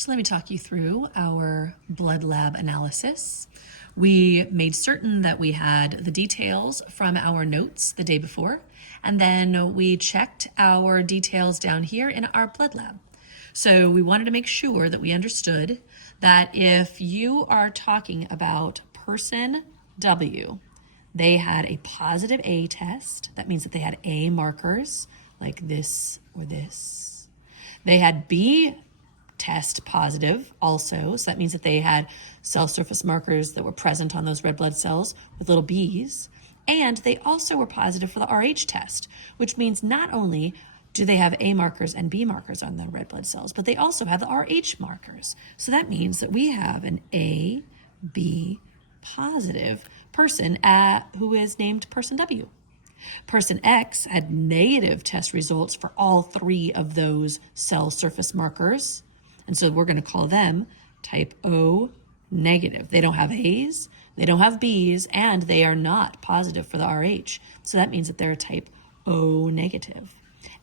So let me talk you through our blood lab analysis. We made certain that we had the details from our notes the day before, and then we checked our details down here in our blood lab. So we wanted to make sure that we understood that if you are talking about person W, they had a positive A test. That means that they had A markers like this or this. They had B test positive also, so that means that they had cell surface markers that were present on those red blood cells with little b's, and they also were positive for the Rh test, which means not only do they have A markers and B markers on the red blood cells, but they also have the Rh markers. So that means that we have an A, B positive person who is named person W. Person X had negative test results for all three of those cell surface markers. And so we're going to call them type O negative. They don't have A's, they don't have B's, and they are not positive for the Rh. So that means that they're type O negative.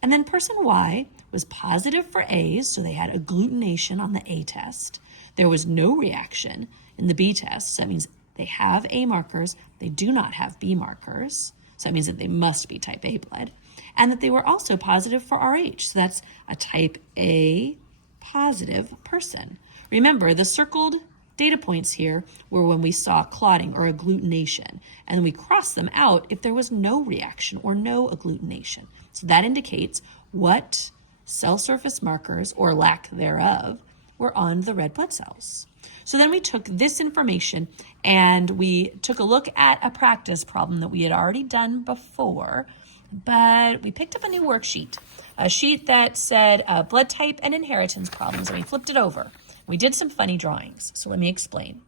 And then person Y was positive for A's, so they had agglutination on the A test. There was no reaction in the B test, so that means they have A markers, they do not have B markers. So that means that they must be type A blood. And that they were also positive for Rh, so that's a type A positive person. Remember, the circled data points here were when we saw clotting or agglutination, and we crossed them out if there was no reaction or no agglutination. So that indicates what cell surface markers, or lack thereof, were on the red blood cells. So then we took this information and we took a look at a practice problem that we had already done before, but we picked up a new worksheet, a sheet that said blood type and inheritance problems, and we flipped it over. We did some funny drawings, so let me explain.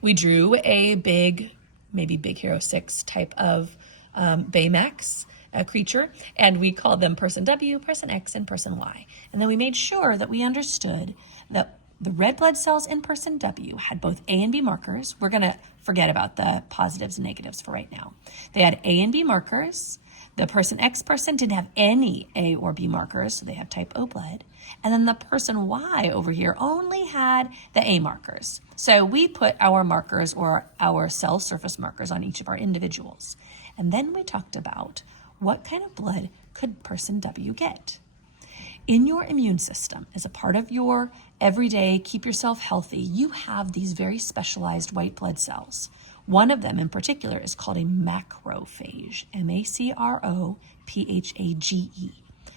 We drew a big, maybe Big Hero 6 type of Baymax creature, and we called them person W, person X, and person Y. And then we made sure that we understood that the red blood cells in person W had both A and B markers. We're going to forget about the positives and negatives for right now. They had A and B markers. The person X person didn't have any A or B markers, so they have type O blood. And then the person Y over here only had the A markers. So we put our markers, or our cell surface markers, on each of our individuals. And then we talked about what kind of blood could person W get. In your immune system, as a part of your everyday keep yourself healthy, you have these very specialized white blood cells. One of them in particular is called a macrophage, M-A-C-R-O-P-H-A-G-E.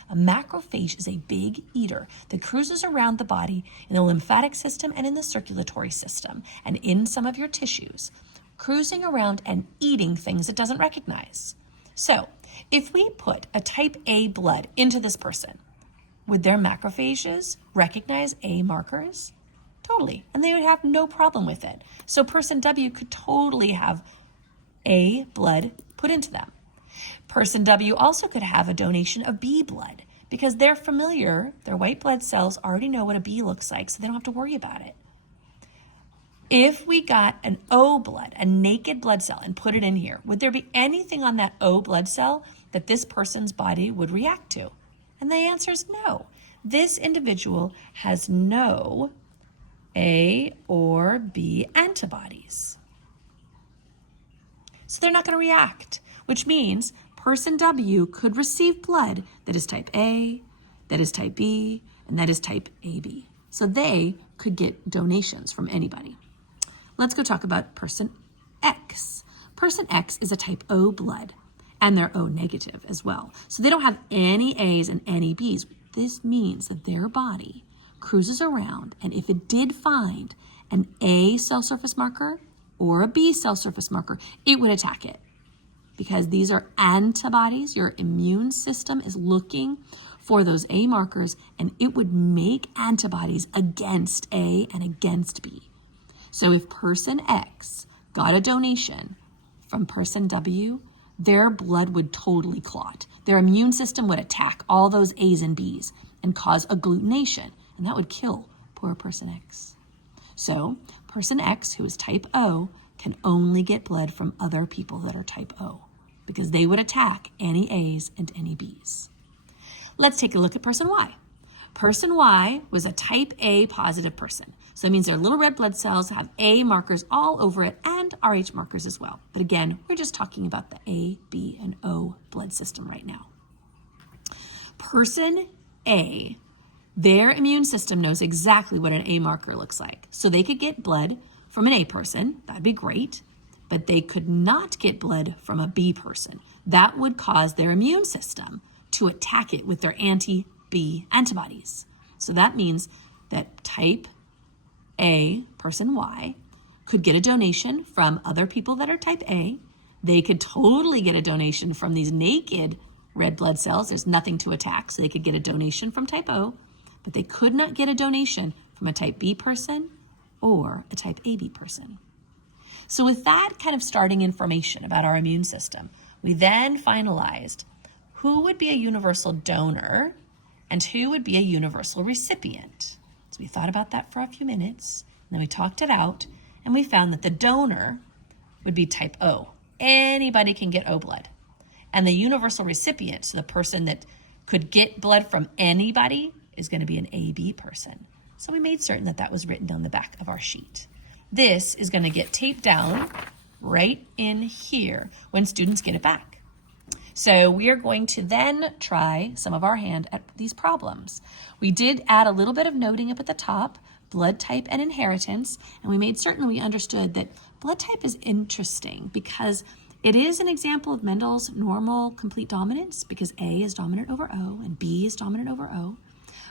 A macrophage is a big eater that cruises around the body in the lymphatic system and in the circulatory system and in some of your tissues, cruising around and eating things it doesn't recognize. So if we put a type A blood into this person, would their macrophages recognize A markers? Totally, and they would have no problem with it. So person W could totally have A blood put into them. Person W also could have a donation of B blood because they're familiar, their white blood cells already know what a B looks like, so they don't have to worry about it. If we got an O blood, a naked blood cell, and put it in here, would there be anything on that O blood cell that this person's body would react to? And the answer is no. This individual has no A or B antibodies. So they're not going to react, which means person W could receive blood that is type A, that is type B, and that is type AB. So they could get donations from anybody. Let's go talk about person X. Person X is a type O blood, and they're O negative as well. So they don't have any A's and any B's. This means that their body cruises around, and if it did find an A cell surface marker or a B cell surface marker, it would attack it. Because these are antibodies, your immune system is looking for those A markers, and it would make antibodies against A and against B. So if person X got a donation from person W, their blood would totally clot. Their immune system would attack all those A's and B's and cause agglutination, and that would kill poor person X. So person X, who is type O, can only get blood from other people that are type O because they would attack any A's and any B's. Let's take a look at person Y. Person Y was a type A positive person. So that means their little red blood cells have A markers all over it and Rh markers as well. But again, we're just talking about the A, B, and O blood system right now. Person A, their immune system knows exactly what an A marker looks like. So they could get blood from an A person, that'd be great, but they could not get blood from a B person. That would cause their immune system to attack it with their anti-B antibodies. So that means that type A, person Y, could get a donation from other people that are type A. They could totally get a donation from these naked red blood cells. There's nothing to attack, so they could get a donation from type O, but they could not get a donation from a type B person or a type AB person. So with that kind of starting information about our immune system, we then finalized who would be a universal donor and who would be a universal recipient. So we thought about that for a few minutes, and then we talked it out, and we found that the donor would be type O. Anybody can get O blood. And the universal recipient, so the person that could get blood from anybody, is going to be an AB person. So we made certain that that was written down the back of our sheet. This is going to get taped down right in here when students get it back. So we are going to then try some of our hand at these problems. We did add a little bit of noting up at the top, blood type and inheritance, and we made certain we understood that blood type is interesting because it is an example of Mendel's normal complete dominance because A is dominant over O and B is dominant over O.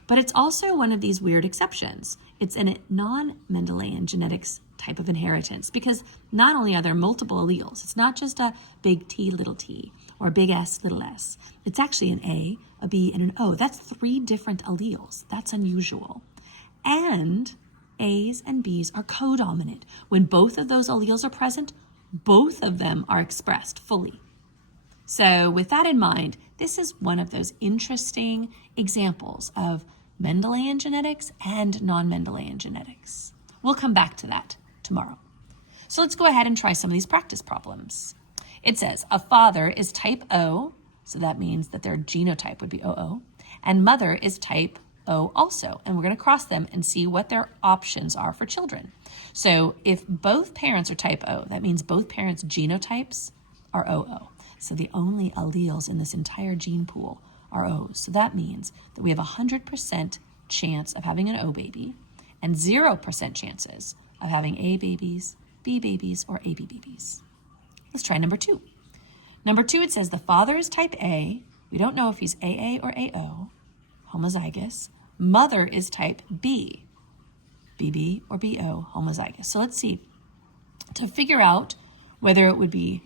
But it's also one of these weird exceptions. It's a non-Mendelian genetics type of inheritance because not only are there multiple alleles, it's not just a big T, little t, or a big S, little s. It's actually an A, a B, and an O. That's 3 different alleles. That's unusual. And A's and B's are codominant. When both of those alleles are present, both of them are expressed fully. So with that in mind, this is one of those interesting examples of Mendelian genetics and non-Mendelian genetics. We'll come back to that tomorrow. So let's go ahead and try some of these practice problems. It says a father is type O, so that means that their genotype would be OO, and mother is type O also, and we're going to cross them and see what their options are for children. So if both parents are type O, that means both parents' genotypes are OO. So the only alleles in this entire gene pool are O's. So that means that we have 100% chance of having an O baby and 0% chances of having A babies, B babies, or AB babies. Let's try number 2. Number 2, it says the father is type A. We don't know if he's AA or AO, homozygous. Mother is type B, BB or BO, homozygous. So let's see. To figure out whether it would be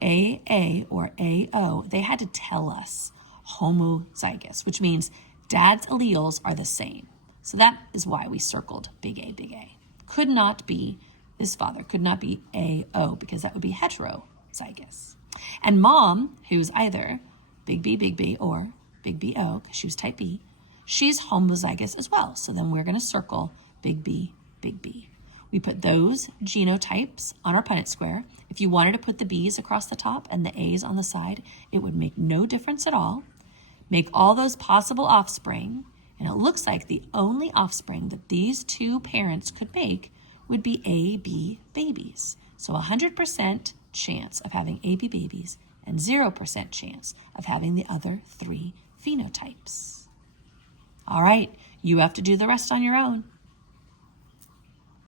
AA or AO, they had to tell us homozygous, which means dad's alleles are the same. So that is why we circled big A, big A. Could not be, this father could not be AO because that would be heterozygous. And mom, who's either big B, or big BO, because she was type B, she's homozygous as well. So then we're going to circle big B, big B. We put those genotypes on our Punnett square. If you wanted to put the B's across the top and the A's on the side, it would make no difference at all. Make all those possible offspring, and it looks like the only offspring that these 2 parents could make would be AB babies. So 100% chance of having AB babies and 0% chance of having the other 3 phenotypes. All right, you have to do the rest on your own.